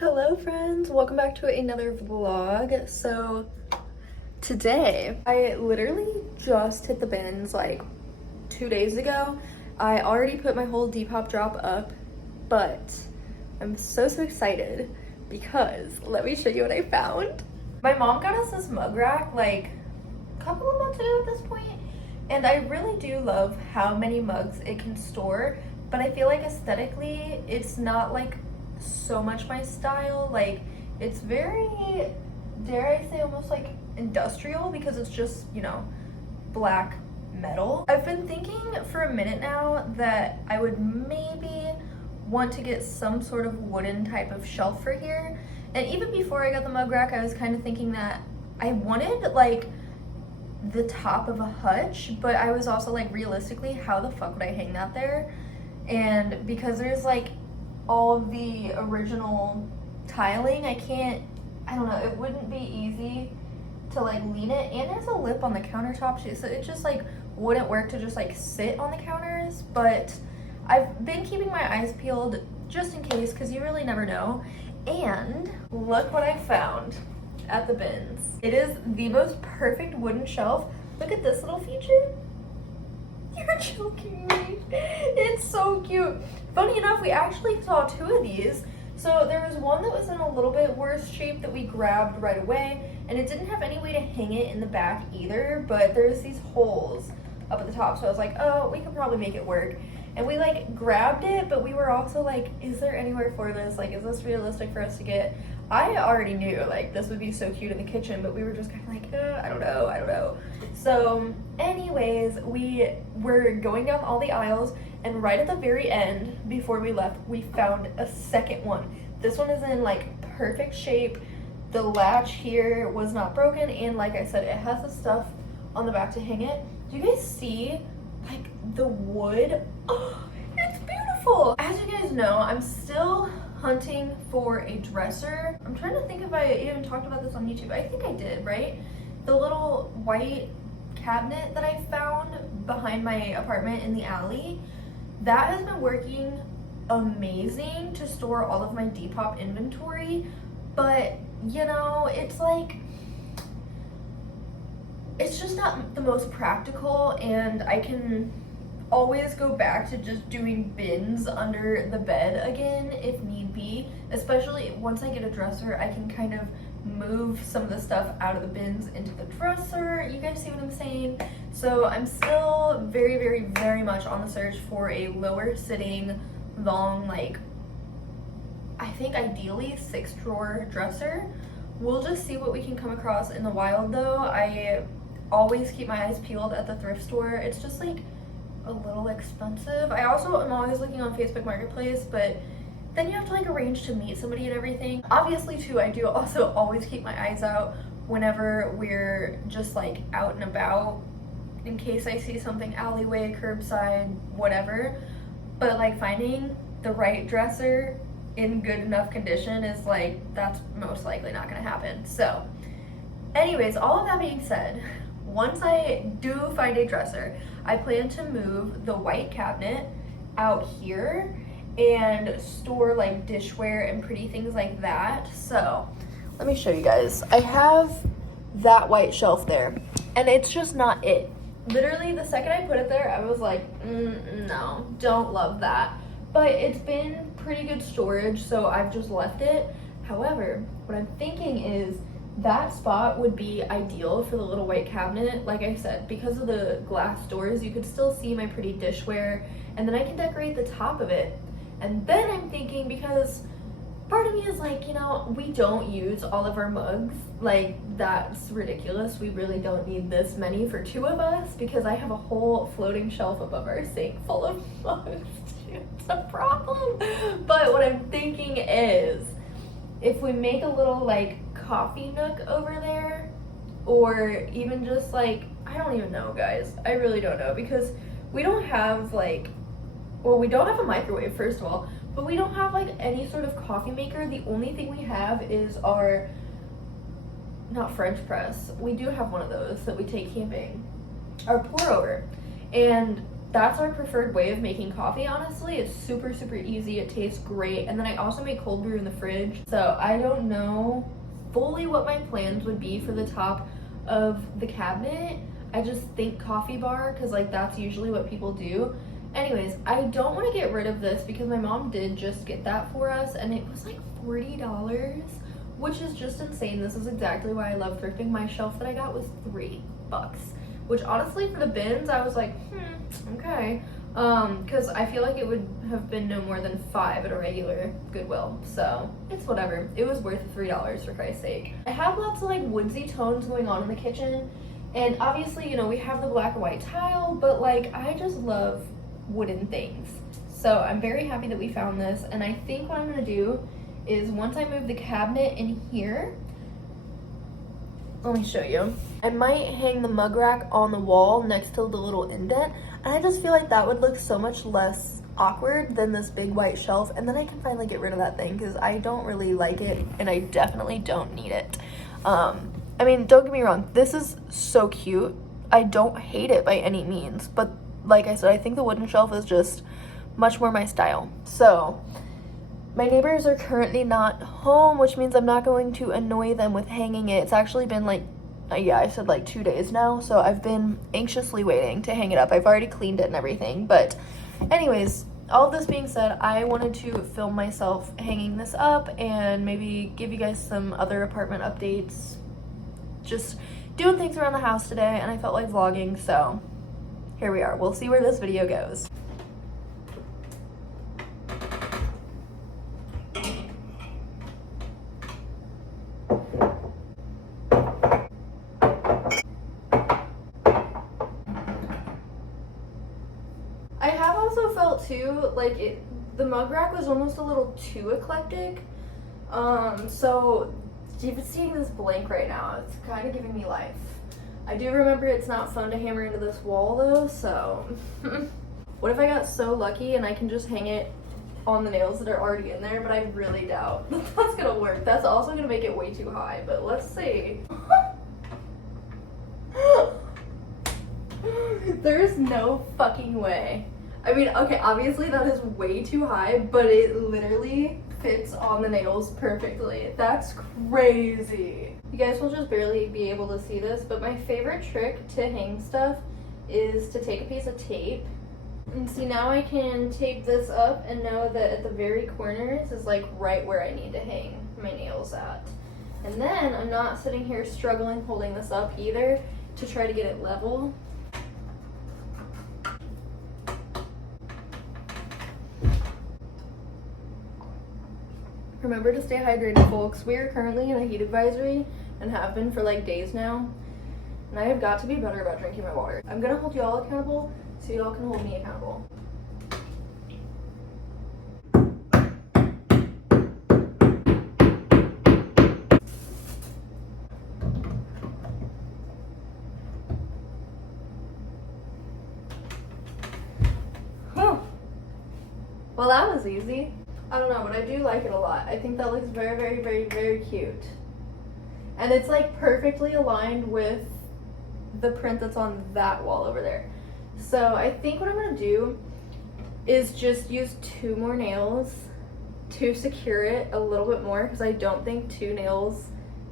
Hello friends, welcome back to another vlog. So today I literally just hit the bins like 2 days ago. I already put my whole Depop drop up, but I'm so excited because let me show you what I found. My mom got us this mug rack like a couple of months ago at this point, and I really do love how many mugs it can store, but I feel like aesthetically it's not like so much my style. Like, it's very, dare I say, almost like industrial because it's just, you know, black metal. I've been thinking for a minute now that I would maybe want to get some sort of wooden type of shelf for here. And even before I got the mug rack, I was kind of thinking that I wanted like the top of a hutch, but I was also like, realistically, how the fuck would I hang that there? And because there's like all of the original tiling, I don't know, it wouldn't be easy to like lean it, and there's a lip on the countertop too, so it just like wouldn't work to just like sit on the counters. But I've been keeping my eyes peeled just in case, because you really never know. And look what I found at the bins. It is the most perfect wooden shelf. Look at this little feature. You're joking me. It's so cute. Funny enough, we actually saw two of these. So there was one that was in a little bit worse shape that we grabbed right away, and it didn't have any way to hang it in the back either, but there's these holes up at the top, so I was like, oh, we could probably make it work. And we like grabbed it, but we were also like, is there anywhere for this? Like, is this realistic for us to get? I already knew like this would be so cute in the kitchen, but we were just kind of like, I don't know. So anyways, we were going down all the aisles, and right at the very end, before we left, we found a second one. This one is in like perfect shape. The latch here was not broken, and like I said, it has the stuff on the back to hang it. Do you guys see like the wood? Oh, it's beautiful. As you guys know, I'm still hunting for a dresser. I'm trying to think if I even talked about this on YouTube. I think I did, right? The little white cabinet that I found behind my apartment in the alley, that has been working amazing to store all of my Depop inventory. But you know, it's like, it's just not the most practical, and I can always go back to just doing bins under the bed again if need be. Especially once I get a dresser, I can kind of move some of the stuff out of the bins into the dresser. You guys see what I'm saying? So I'm still very much on the search for a lower sitting, long, like, I think ideally 6-drawer dresser. We'll just see what we can come across in the wild though. I always keep my eyes peeled at the thrift store. It's just like a little expensive. I also am always looking on Facebook Marketplace, but then you have to like arrange to meet somebody and everything. Obviously too, I do also always keep my eyes out whenever we're just like out and about, in case I see something alleyway, curbside, whatever. But like finding the right dresser in good enough condition is like, that's most likely not gonna happen. So anyways, all of that being said, once I do find a dresser, I plan to move the white cabinet out here and store like dishware and pretty things like that. So let me show you guys. I have that white shelf there, and it's just not it. Literally the second I put it there, I was like, no, don't love that. But it's been pretty good storage, so I've just left it. However, what I'm thinking is that spot would be ideal for the little white cabinet. Like I said, because of the glass doors, you could still see my pretty dishware, and then I can decorate the top of it. And then I'm thinking, because part of me is like, you know, we don't use all of our mugs. Like, that's ridiculous. We really don't need this many for 2 of us, because I have a whole floating shelf above our sink full of mugs. It's a problem. But what I'm thinking is, if we make a little like coffee nook over there, or even just like, I don't even know, guys. I really don't know, because we don't have like, well, we don't have a microwave, first of all, but we don't have like any sort of coffee maker. The only thing we have is our, not French press, we do have one of those that we take camping, our pour over. And that's our preferred way of making coffee, honestly. It's super, super easy. It tastes great. And then I also make cold brew in the fridge. So I don't know fully what my plans would be for the top of the cabinet. I just think coffee bar, because like that's usually what people do. Anyways, I don't want to get rid of this because my mom did just get that for us and it was like $40, which is just insane. This is exactly why I love thrifting. My shelf that I got was $3, which honestly for the bins I was like, okay. Because I feel like it would have been no more than $5 at a regular Goodwill, so it's whatever. It was worth $3 for Christ's sake. I have lots of like woodsy tones going on in the kitchen, and obviously, you know, we have the black and white tile, but like I just love wooden things. So I'm very happy that we found this, and I think what I'm gonna do is once I move the cabinet in here, let me show you. I might hang the mug rack on the wall next to the little indent, and I just feel like that would look so much less awkward than this big white shelf, and then I can finally get rid of that thing because I don't really like it and I definitely don't need it. I mean, don't get me wrong, this is so cute. I don't hate it by any means, but like I said, I think the wooden shelf is just much more my style. So my neighbors are currently not home, which means I'm not going to annoy them with hanging it. It's actually been like, yeah, I said like 2 days now, so I've been anxiously waiting to hang it up. I've already cleaned it and everything, but anyways, all of this being said, I wanted to film myself hanging this up and maybe give you guys some other apartment updates. Just doing things around the house today, and I felt like vlogging, so here we are. We'll see where this video goes. I have also felt too, like the mug rack was almost a little too eclectic. So even seeing this blank right now, it's kind of giving me life. I do remember it's not fun to hammer into this wall though, so what if I got so lucky and I can just hang it on the nails that are already in there, but I really doubt that that's gonna work. That's also gonna make it way too high, but let's see. There's no fucking way. I mean, okay, obviously that is way too high, but it literally fits on the nails perfectly. That's crazy. You guys will just barely be able to see this, but my favorite trick to hang stuff is to take a piece of tape. And see, now I can tape this up and know that at the very corners is like right where I need to hang my nails at. And then I'm not sitting here struggling holding this up either to try to get it level. Remember to stay hydrated, folks. We are currently in a heat advisory and have been for like days now. And I have got to be better about drinking my water. I'm gonna hold y'all accountable so y'all can hold me accountable. Well, that was easy. I don't know, but I do like it a lot. I think that looks very, very, very, very cute. And it's like perfectly aligned with the print that's on that wall over there. So I think what I'm gonna do is just use 2 more nails to secure it a little bit more, because I don't think 2 nails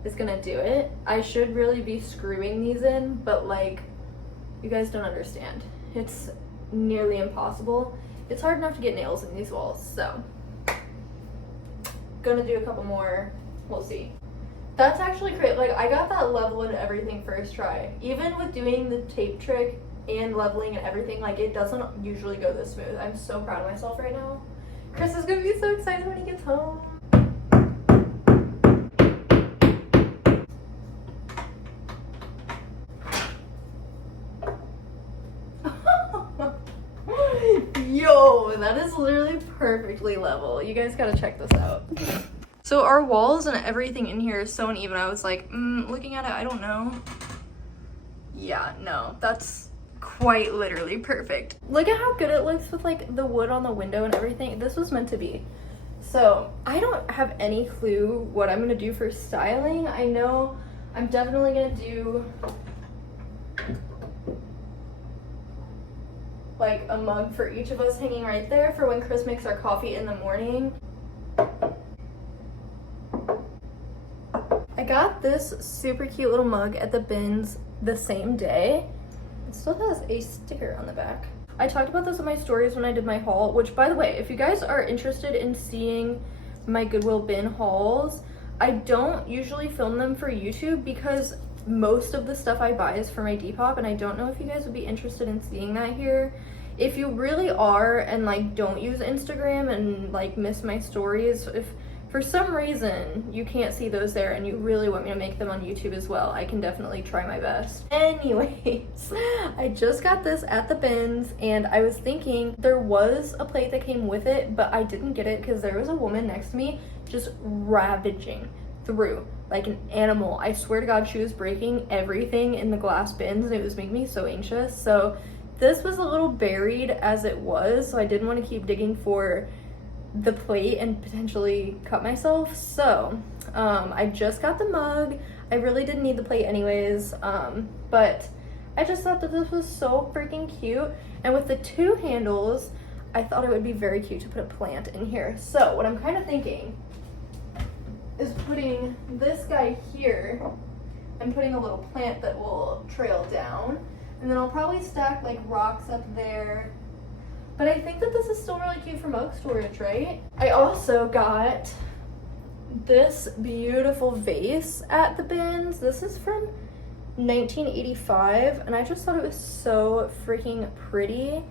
is gonna do it. I should really be screwing these in, but like, you guys don't understand. It's nearly impossible. It's hard enough to get nails in these walls, so gonna do a couple more, we'll see. That's actually great. Like, I got that level and everything first try. Even with doing the tape trick and leveling and everything, like, it doesn't usually go this smooth. I'm so proud of myself right now. Chris is gonna be so excited when he gets home. Yo, that is literally perfectly level. You guys gotta check this out. So our walls and everything in here is so uneven. I was like, looking at it, I don't know. Yeah, no, that's quite literally perfect. Look at how good it looks with like the wood on the window and everything. This was meant to be. So I don't have any clue what I'm gonna do for styling. I know I'm definitely gonna do like a mug for each of us hanging right there for when Chris makes our coffee in the morning. I got this super cute little mug at the bins the same day. It still has a sticker on the back. I talked about this in my stories when I did my haul, which, by the way, if you guys are interested in seeing my Goodwill bin hauls, I don't usually film them for YouTube because most of the stuff I buy is for my Depop, and I don't know if you guys would be interested in seeing that here. If you really are and like don't use Instagram and like miss my stories, if for some reason you can't see those there and you really want me to make them on YouTube as well, I can definitely try my best. Anyways, I just got this at the bins and I was thinking there was a plate that came with it, but I didn't get it because there was a woman next to me just ravaging through like an animal. I swear to God, she was breaking everything in the glass bins and it was making me so anxious. So this was a little buried as it was, so I didn't want to keep digging for the plate and potentially cut myself. So I just got the mug. I really didn't need the plate anyways, but I just thought that this was so freaking cute, and with the two handles I thought it would be very cute to put a plant in here. So what I'm kind of thinking is putting this guy here and putting a little plant that will trail down, and then I'll probably stack like rocks up there. But I think that this is still really cute for mug storage, right? I also got this beautiful vase at the bins. This is from 1985, and I just thought it was so freaking pretty.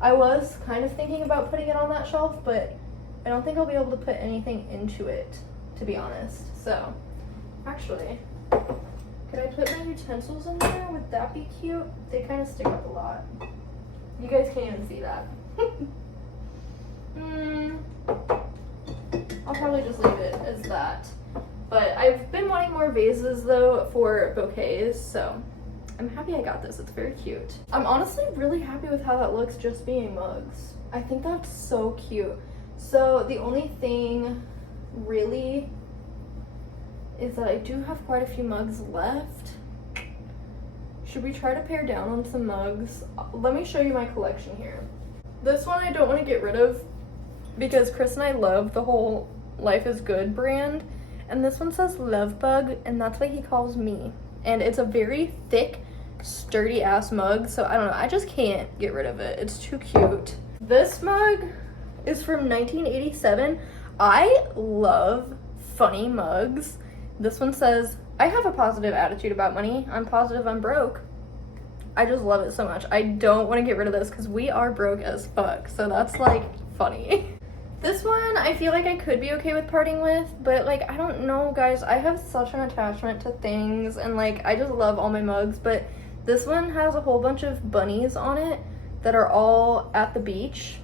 I was kind of thinking about putting it on that shelf, but I don't think I'll be able to put anything into it, to be honest. So, actually, could I put my utensils in there? Would that be cute? They kind of stick up a lot. You guys can't even see that. I'll probably just leave it as that. But I've been wanting more vases though for bouquets, so I'm happy I got this. It's very cute. I'm honestly really happy with how that looks just being mugs. I think that's so cute. So the only thing really is that I do have quite a few mugs left. Should we try to pare down on some mugs? Let me show you my collection here. This one I don't want to get rid of because Chris and I love the whole Life is Good brand. And this one says Love Bug, and that's what he calls me. And it's a very thick, sturdy ass mug, so I don't know, I just can't get rid of it. It's too cute. This mug is from 1987. I love funny mugs. This one says, I have a positive attitude about money. I'm positive I'm broke. I just love it so much. I don't want to get rid of this because we are broke as fuck. So that's like funny. This one I feel like I could be okay with parting with, but like I don't know guys, I have such an attachment to things and like I just love all my mugs, but this one has a whole bunch of bunnies on it that are all at the beach,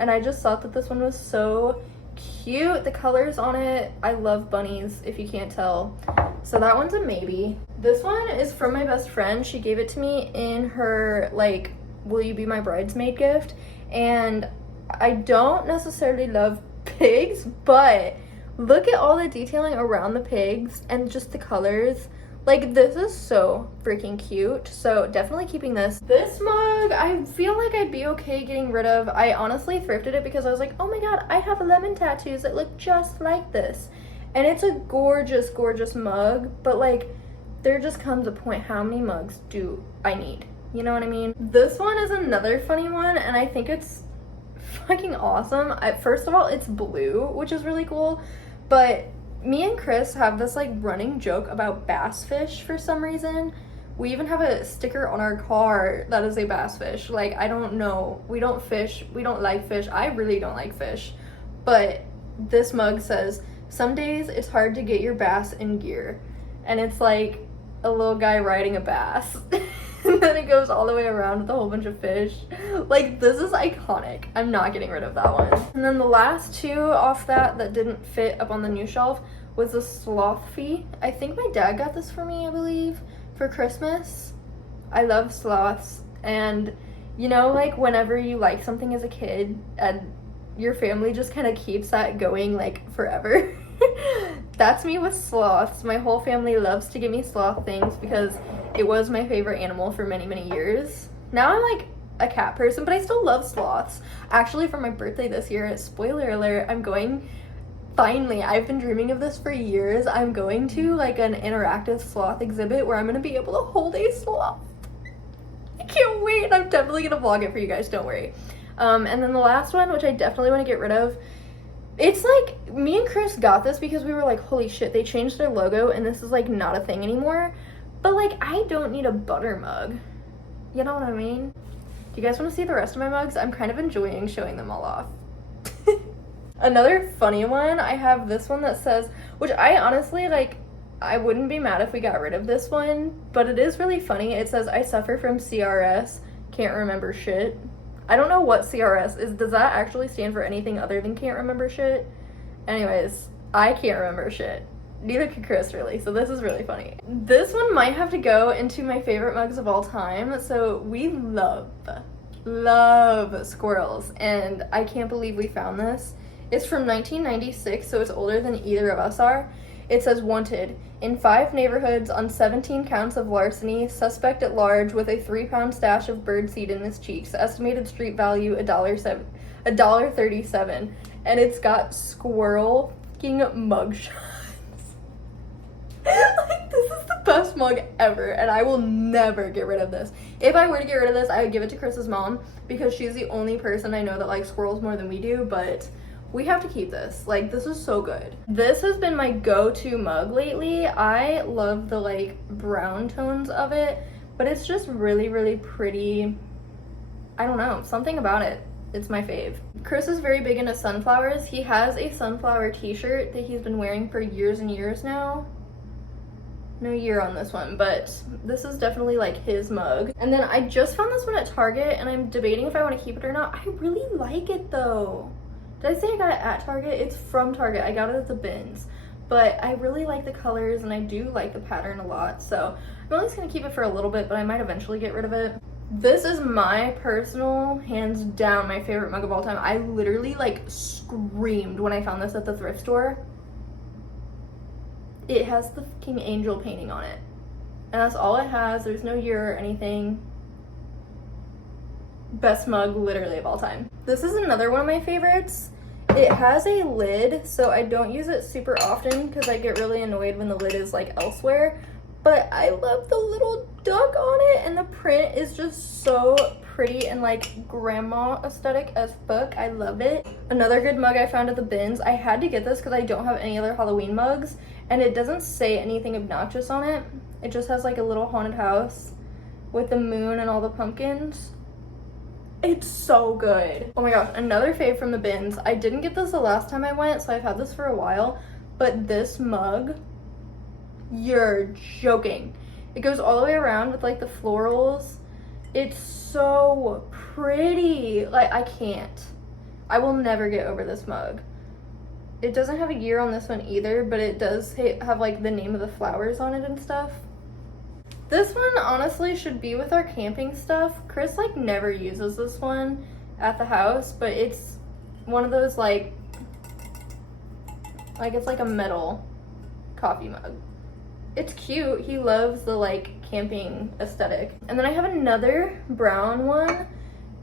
and I just thought that this one was so cute. The colors on it, I love bunnies if you can't tell. So that one's a maybe. This one is from my best friend. She gave it to me in her like will you be my bridesmaid gift, and I don't necessarily love pigs, but look at all the detailing around the pigs and just the colors. Like this is so freaking cute, so definitely keeping this. This mug I feel like I'd be okay getting rid of. I honestly thrifted it because I was like, oh my god, I have lemon tattoos that look just like this. And it's a gorgeous, gorgeous mug, but like there just comes a point, how many mugs do I need? You know what I mean? This one is another funny one, and I think it's fucking awesome. First of all, it's blue, which is really cool, but me and Chris have this like running joke about bass fish for some reason. We even have a sticker on our car that is a bass fish. Like, I don't know, we don't fish, we don't like fish. I really don't like fish, but this mug says, some days it's hard to get your bass in gear, and it's like a little guy riding a bass. And then it goes all the way around with a whole bunch of fish. Like, this is iconic. I'm not getting rid of that one. And then the last two off that didn't fit up on the new shelf was the Slothfy. I think my dad got this for me, I believe, for Christmas. I love sloths, and you know, like whenever you like something as a kid and your family just kind of keeps that going like forever. That's me with sloths. My whole family loves to give me sloth things because it was my favorite animal for many, many years. Now I'm like a cat person, but I still love sloths. Actually, for my birthday this year, spoiler alert, I'm going, finally, I've been dreaming of this for years. I'm going to like an interactive sloth exhibit where I'm gonna be able to hold a sloth. I can't wait. I'm definitely gonna vlog it for you guys, don't worry. And then the last one, which I definitely want to get rid of, it's like, me and Chris got this because we were like, holy shit, they changed their logo and this is like not a thing anymore. But like, I don't need a butter mug. You know what I mean? Do you guys want to see the rest of my mugs? I'm kind of enjoying showing them all off. Another funny one, I have this one that says, which I honestly, like, I wouldn't be mad if we got rid of this one, but it is really funny. It says, I suffer from CRS, can't remember shit. I don't know what CRS is. Does that actually stand for anything other than can't remember shit? Anyways, I can't remember shit. Neither could Chris, really, so this is really funny. This one might have to go into my favorite mugs of all time. So we love squirrels, and I can't believe we found this. It's from 1996, so it's older than either of us are. It says, wanted in 5 neighborhoods on 17 counts of larceny, suspect at large with a 3-pound stash of birdseed in his cheeks, estimated street value $1.37, and it's got squirrel fucking mugshots. Like, this is the best mug ever, and I will never get rid of this. If I were to get rid of this, I would give it to Chris's mom because she's the only person I know that likes squirrels more than we do, but we have to keep this. Like, this is so good. This has been my go-to mug lately. I love the like brown tones of it, but it's just really, really pretty. I don't know, something about it. It's my fave. Chris is very big into sunflowers. He has a sunflower t-shirt that he's been wearing for years and years now. No year on this one, but this is definitely like his mug. And then I just found this one at Target and I'm debating if I want to keep it or not. I really like it though. Did I say I got it at Target? It's from Target. I got it at the bins. But I really like the colors and I do like the pattern a lot. So I'm only just gonna keep it for a little bit, but I might eventually get rid of it. This is my personal, hands down, my favorite mug of all time. I literally like screamed when I found this at the thrift store. It has the fucking angel painting on it. And that's all it has. There's no year or anything. Best mug literally of all time. This is another one of my favorites. It has a lid, so I don't use it super often because I get really annoyed when the lid is like elsewhere. But I love the little duck on it, and the print is just so pretty and like grandma aesthetic as fuck. I love it. Another good mug I found at the bins. I had to get this because I don't have any other Halloween mugs, and it doesn't say anything obnoxious on it. It just has like a little haunted house with the moon and all the pumpkins. It's so good. Oh my gosh, another fave from the bins. I didn't get this the last time I went, so I've had this for a while, but this mug, you're joking. It goes all the way around with like the florals. It's so pretty. Like, I can't. I will never get over this mug. It doesn't have a year on this one either, but it does have like the name of the flowers on it and stuff. This one honestly should be with our camping stuff. Chris like never uses this one at the house, but it's one of those like it's like a metal coffee mug. It's cute. He loves the like camping aesthetic. And then I have another brown one.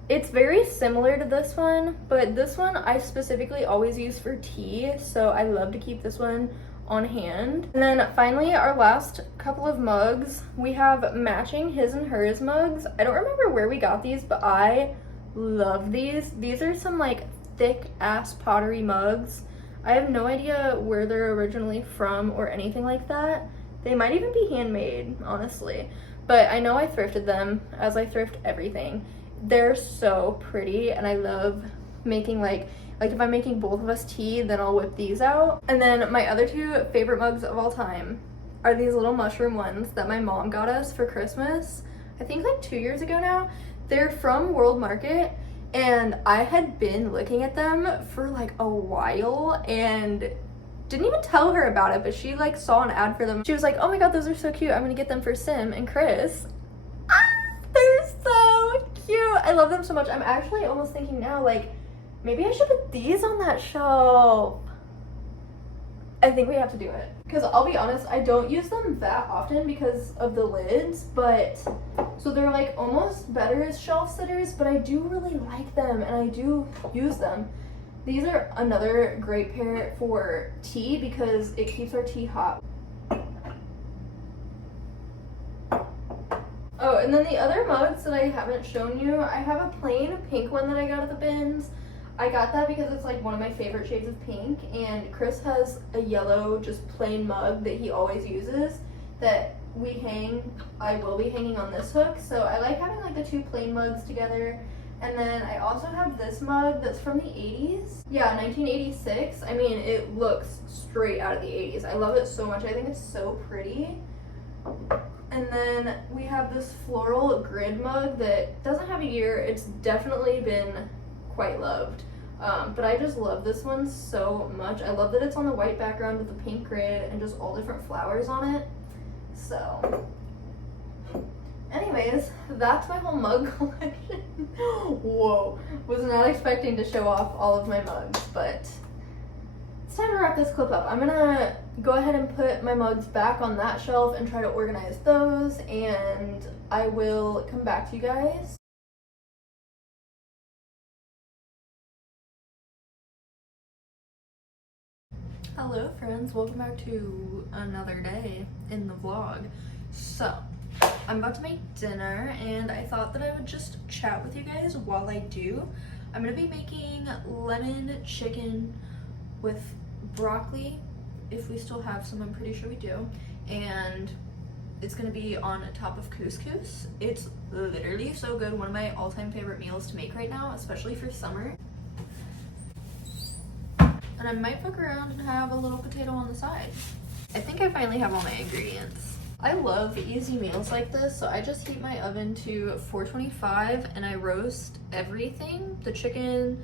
It's very similar to this one, but this one I specifically always use for tea, so I love to keep this one on hand. And then finally, our last couple of mugs, we have matching his and hers mugs. I don't remember where we got these, but I love these. These are some like thick ass pottery mugs. I have no idea where they're originally from or anything like that. They might even be handmade, honestly, but I know I thrifted them, as I thrift everything. They're so pretty, and I love making like if I'm making both of us tea, then I'll whip these out. And then my other two favorite mugs of all time are these little mushroom ones that my mom got us for Christmas, I think like 2 years ago now. They're from World Market, and I had been looking at them for like a while and didn't even tell her about it, but she like saw an ad for them. She was like, oh my god, those are so cute, I'm gonna get them for Sim and Chris. They're so cute. I love them so much. I'm actually almost thinking now, like, maybe I should put these on that shelf. I think we have to do it. Because I'll be honest, I don't use them that often because of the lids, but so they're like almost better as shelf sitters, but I do really like them and I do use them. These are another great pair for tea because it keeps our tea hot. Oh, and then the other mugs that I haven't shown you, I have a plain pink one that I got at the bins. I got that because it's like one of my favorite shades of pink, and Chris has a yellow just plain mug that he always uses that I will be hanging on this hook. So I like having like the two plain mugs together. And then I also have this mug that's from the 80s. Yeah, 1986. I mean, it looks straight out of the 80s. I love it so much. I think it's so pretty. And then we have this floral grid mug that doesn't have a year. It's definitely been quite loved. But I just love this one so much. I love that it's on the white background with the pink grid and just all different flowers on it. So anyways, that's my whole mug collection. Whoa, was not expecting to show off all of my mugs, but it's time to wrap this clip up. I'm gonna go ahead and put my mugs back on that shelf and try to organize those, and I will come back to you guys. Hello friends, welcome back to another day in the vlog. So, I'm about to make dinner and I thought that I would just chat with you guys while I do. I'm gonna be making lemon chicken with broccoli, if we still have some. I'm pretty sure we do. And it's gonna be on top of couscous. It's literally so good. One of my all-time favorite meals to make right now, especially for summer. And I might fuck around and have a little potato on the side. I think I finally have all my ingredients. I love easy meals like this, so I just heat my oven to 425 and I roast everything, the chicken,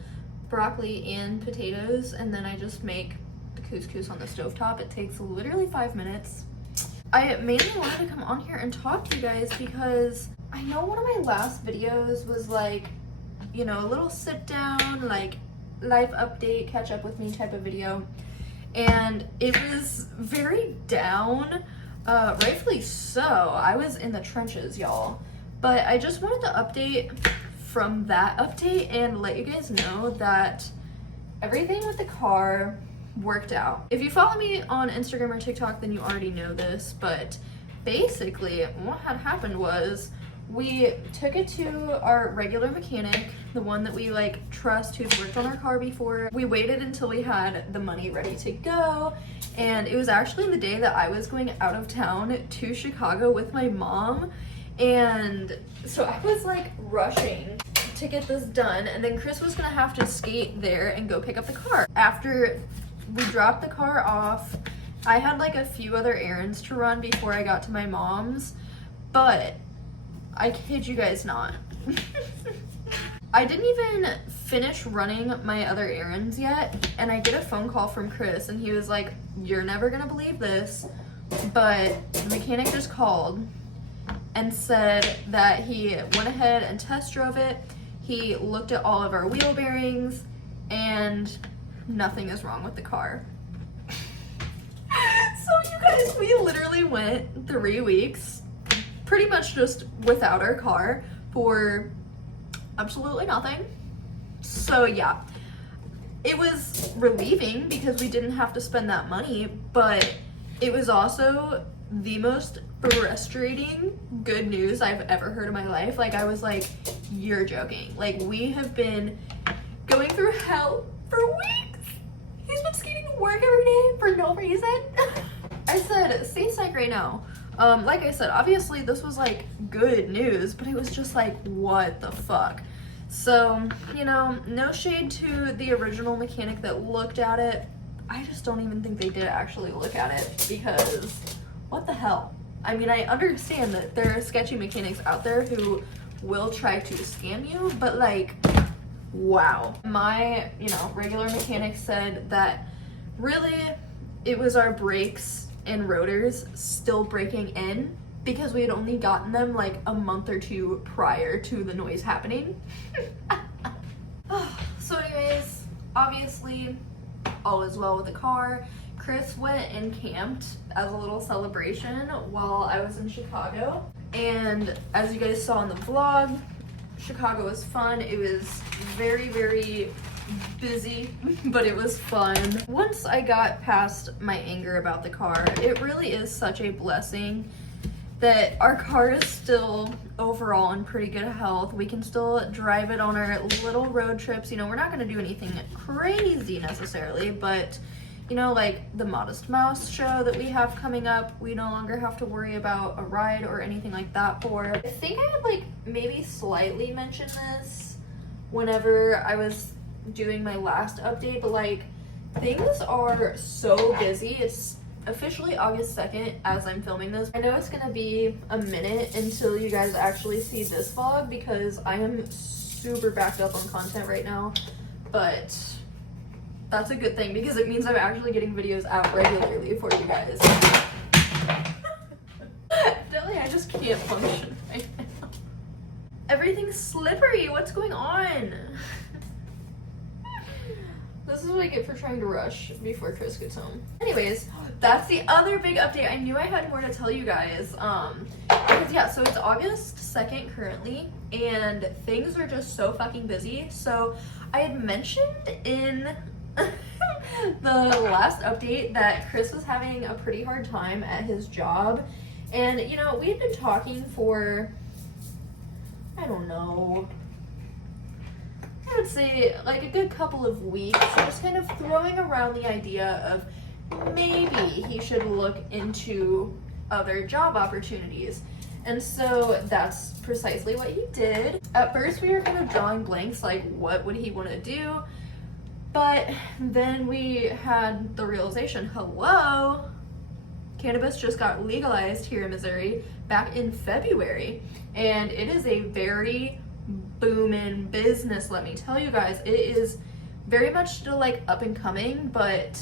broccoli, and potatoes, and then I just make the couscous on the stovetop. It takes literally 5 minutes. I mainly wanted to come on here and talk to you guys because I know one of my last videos was like, you know, a little sit down, like life update, catch up with me type of video, and it was very down. Rightfully so. I was in the trenches, y'all. But I just wanted to update from that update and let you guys know that everything with the car worked out. If you follow me on Instagram or TikTok, then you already know this, but basically what had happened was we took it to our regular mechanic, the one that we like trust, who's worked on our car before. We waited until we had the money ready to go, and it was actually the day that I was going out of town to Chicago with my mom, and so I was like rushing to get this done, and then Chris was gonna have to skate there and go pick up the car. After we dropped the car off, I had like a few other errands to run before I got to my mom's, but I kid you guys not. I didn't even finish running my other errands yet, and I get a phone call from Chris, and he was like, "You're never gonna believe this, but the mechanic just called and said that he went ahead and test drove it. He looked at all of our wheel bearings, and nothing is wrong with the car." So you guys, we literally went 3 weeks pretty much just without our car for absolutely nothing. So yeah, it was relieving because we didn't have to spend that money, but it was also the most frustrating good news I've ever heard in my life. Like, I was like, you're joking. Like, we have been going through hell for weeks. He's been skating to work every day for no reason. I said, stay psyched right now. Like I said, obviously this was like good news, but it was just like, what the fuck? So, you know, no shade to the original mechanic that looked at it. I just don't even think they did actually look at it, because what the hell? I mean, I understand that there are sketchy mechanics out there who will try to scam you, but like, wow. My, you know, regular mechanic said that really it was our brakes and rotors still breaking in because we had only gotten them like a month or two prior to the noise happening. So anyways, obviously all is well with the car. Chris went and camped as a little celebration while I was in Chicago. And as you guys saw in the vlog, Chicago was fun. It was very, very busy, but it was fun. Once I got past my anger about the car, it really is such a blessing that our car is still overall in pretty good health. We can still drive it on our little road trips. You know, we're not gonna do anything crazy necessarily, but you know, like the Modest Mouse show that we have coming up, we no longer have to worry about a ride or anything like that for. I think I had like maybe slightly mentioned this whenever I was doing my last update, but like things are so busy. It's officially August 2nd as I'm filming this. I know it's gonna be a minute until you guys actually see this vlog because I am super backed up on content right now, but that's a good thing because it means I'm actually getting videos out regularly for you guys. Evidently, I just can't function right now. Everything's slippery. What's going on? This is what I get for trying to rush before Chris gets home. Anyways, that's the other big update. I knew I had more to tell you guys. Because yeah, so it's August 2nd currently, and things are just so fucking busy. So I had mentioned in the last update that Chris was having a pretty hard time at his job. And, you know, we had been talking for, I don't know, I would say like a good couple of weeks, just kind of throwing around the idea of maybe he should look into other job opportunities. And so that's precisely what he did. At first we were kind of drawing blanks, like what would he want to do? But then we had the realization, hello, cannabis just got legalized here in Missouri back in February. And it is a very booming business, let me tell you guys. It is very much still like up and coming, but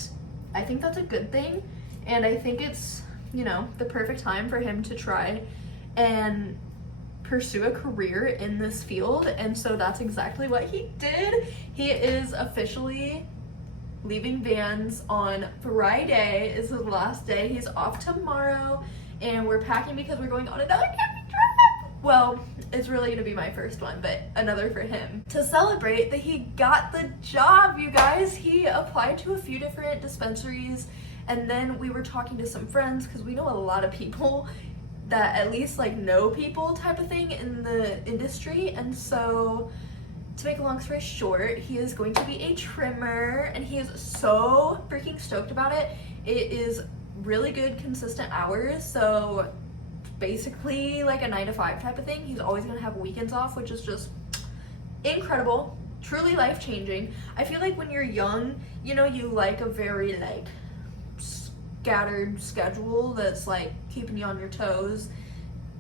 I think that's a good thing. And I think it's, you know, the perfect time for him to try and pursue a career in this field. And so that's exactly what he did. He is officially leaving Vans on Friday, is his last day. He's off tomorrow, and we're packing because we're going on another camping trip. Well, it's really gonna be my first one, but another for him. To celebrate that he got the job, you guys, he applied to a few different dispensaries, and then we were talking to some friends because we know a lot of people that at least like know people type of thing in the industry. And so to make a long story short, he is going to be a trimmer, and he is so freaking stoked about it. It is really good consistent hours, so basically like a 9 to 5 type of thing. He's always gonna have weekends off, which is just incredible, truly life-changing. I feel like when you're young, you know, you like a very like scattered schedule that's like keeping you on your toes,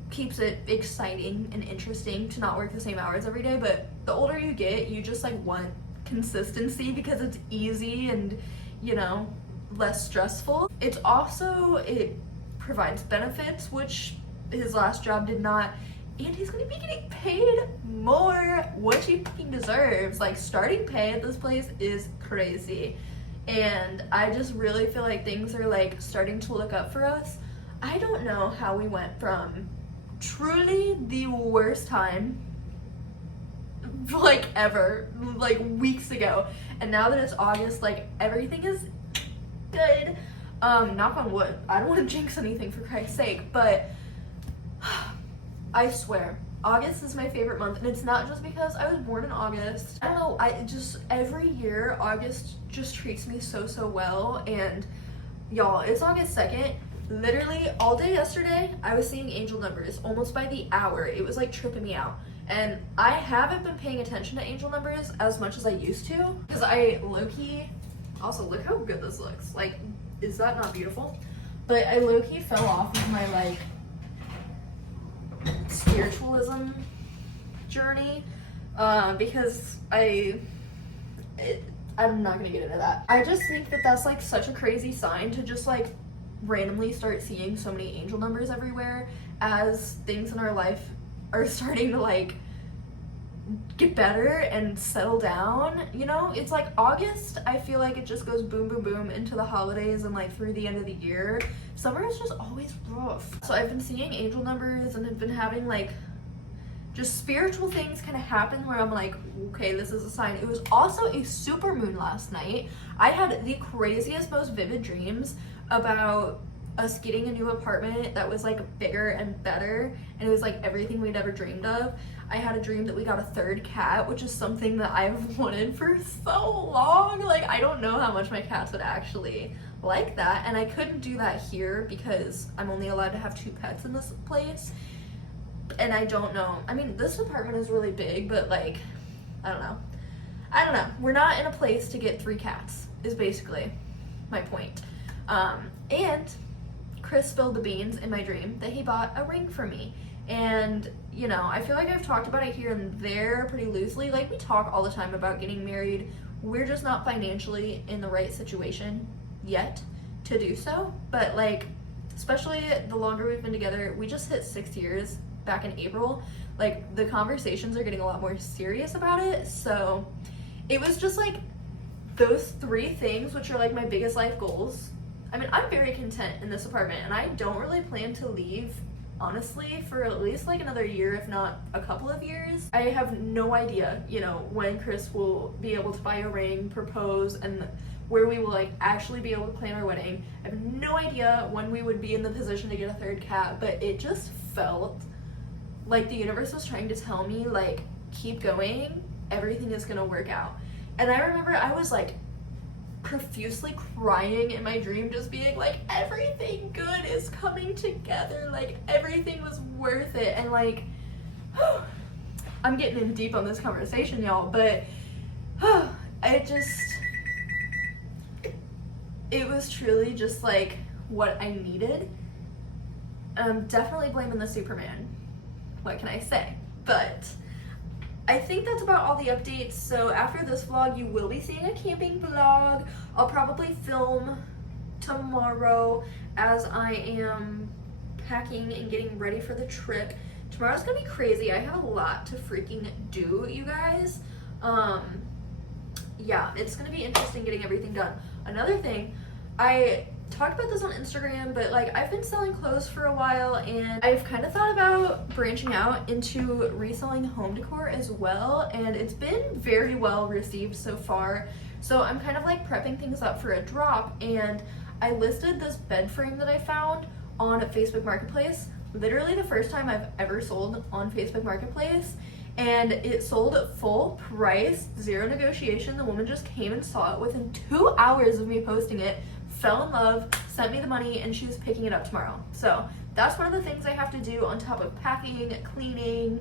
keeps it exciting and interesting to not work the same hours every day. But the older you get, you just like want consistency because it's easy and, you know, less stressful. It's also, it provides benefits, which his last job did not, and he's gonna be getting paid more, which he fucking deserves. Like, starting pay at this place is crazy, and I just really feel like things are like starting to look up for us. I don't know how we went from truly the worst time like ever, like weeks ago, and now that it's August, like everything is good. Knock on wood. I don't want to jinx anything for Christ's sake, but I swear, August is my favorite month, and it's not just because I was born in August. I don't know, I just, every year, August just treats me so well. And y'all, it's August 2nd. Literally all day yesterday, I was seeing angel numbers almost by the hour. It was like tripping me out. And I haven't been paying attention to angel numbers as much as I used to, because I low-key, also look how good this looks. Like, is that not beautiful? But I low-key fell off of my like spiritualism journey because I'm not gonna get into that. I just think that that's like such a crazy sign to just like randomly start seeing so many angel numbers everywhere as things in our life are starting to like get better and settle down, you know? It's like August, I feel like it just goes boom, boom, boom into the holidays and like through the end of the year. Summer is just always rough. So I've been seeing angel numbers and have been having like just spiritual things kind of happen where I'm like, okay, this is a sign. It was also a super moon last night. I had the craziest, most vivid dreams about us getting a new apartment that was like bigger and better, and it was like everything we'd ever dreamed of. I had a dream that we got a third cat, which is something that I've wanted for so long. Like, I don't know how much my cats would actually like that, and I couldn't do that here because I'm only allowed to have 2 pets in this place. And I don't know, I mean, this apartment is really big, but like, I don't know. We're not in a place to get 3 cats, is basically my point. And Chris spilled the beans in my dream that he bought a ring for me. And, you know, I feel like I've talked about it here and there pretty loosely. Like, we talk all the time about getting married. We're just not financially in the right situation yet to do so. But, like, especially the longer we've been together, we just hit 6 years back in April. Like, the conversations are getting a lot more serious about it. So it was just like those 3 things, which are like my biggest life goals. I mean, I'm very content in this apartment, and I don't really plan to leave, honestly, for at least like another year, if not a couple of years. I have no idea, you know, when Chris will be able to buy a ring, propose, and where we will like actually be able to plan our wedding. I have no idea when we would be in the position to get a 3rd cat, but it just felt like the universe was trying to tell me, like, keep going, everything is gonna work out. And I remember I was like profusely crying in my dream, just being like, everything good is coming together, like everything was worth it. And like, I'm getting in deep on this conversation, y'all, but it was truly just like what I needed. I'm definitely blaming the Superman, what can I say? But I think that's about all the updates. So after this vlog, you will be seeing a camping vlog. I'll probably film tomorrow as I am packing and getting ready for the trip. Tomorrow's gonna be crazy. I have a lot to freaking do, you guys. Yeah, it's gonna be interesting getting everything done. Another thing, I talked about this on Instagram, but like, I've been selling clothes for a while, and I've kind of thought about branching out into reselling home decor as well, and it's been very well received so far. So I'm kind of like prepping things up for a drop, and I listed this bed frame that I found on Facebook Marketplace. Literally the first time I've ever sold on Facebook Marketplace, and it sold at full price, 0 negotiation. The woman just came and saw it within 2 hours of me posting it, fell in love, sent me the money, and she was picking it up tomorrow. So that's one of the things I have to do on top of packing, cleaning,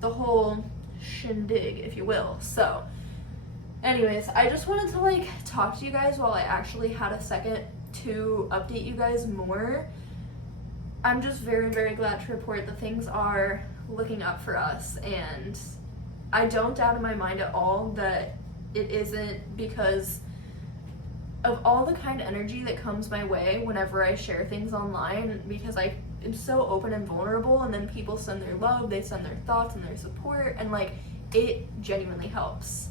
the whole shindig, if you will. So anyways, I just wanted to like talk to you guys while I actually had a second to update you guys more. I'm just very, very glad to report that things are looking up for us, and I don't doubt in my mind at all that it isn't because of all the kind energy that comes my way whenever I share things online, because I am so open and vulnerable, and then people send their love, they send their thoughts and their support, and like, it genuinely helps.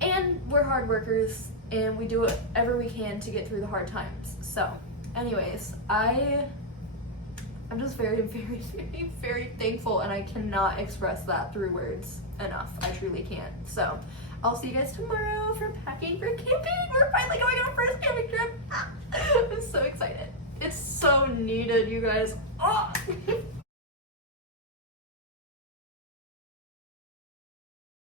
And we're hard workers, and we do whatever we can to get through the hard times. So anyways, I'm just very, very, very, very thankful, and I cannot express that through words enough. I truly can't. So I'll see you guys tomorrow for packing for camping. We're finally going on our first camping trip. I'm so excited. It's so needed, you guys. Oh.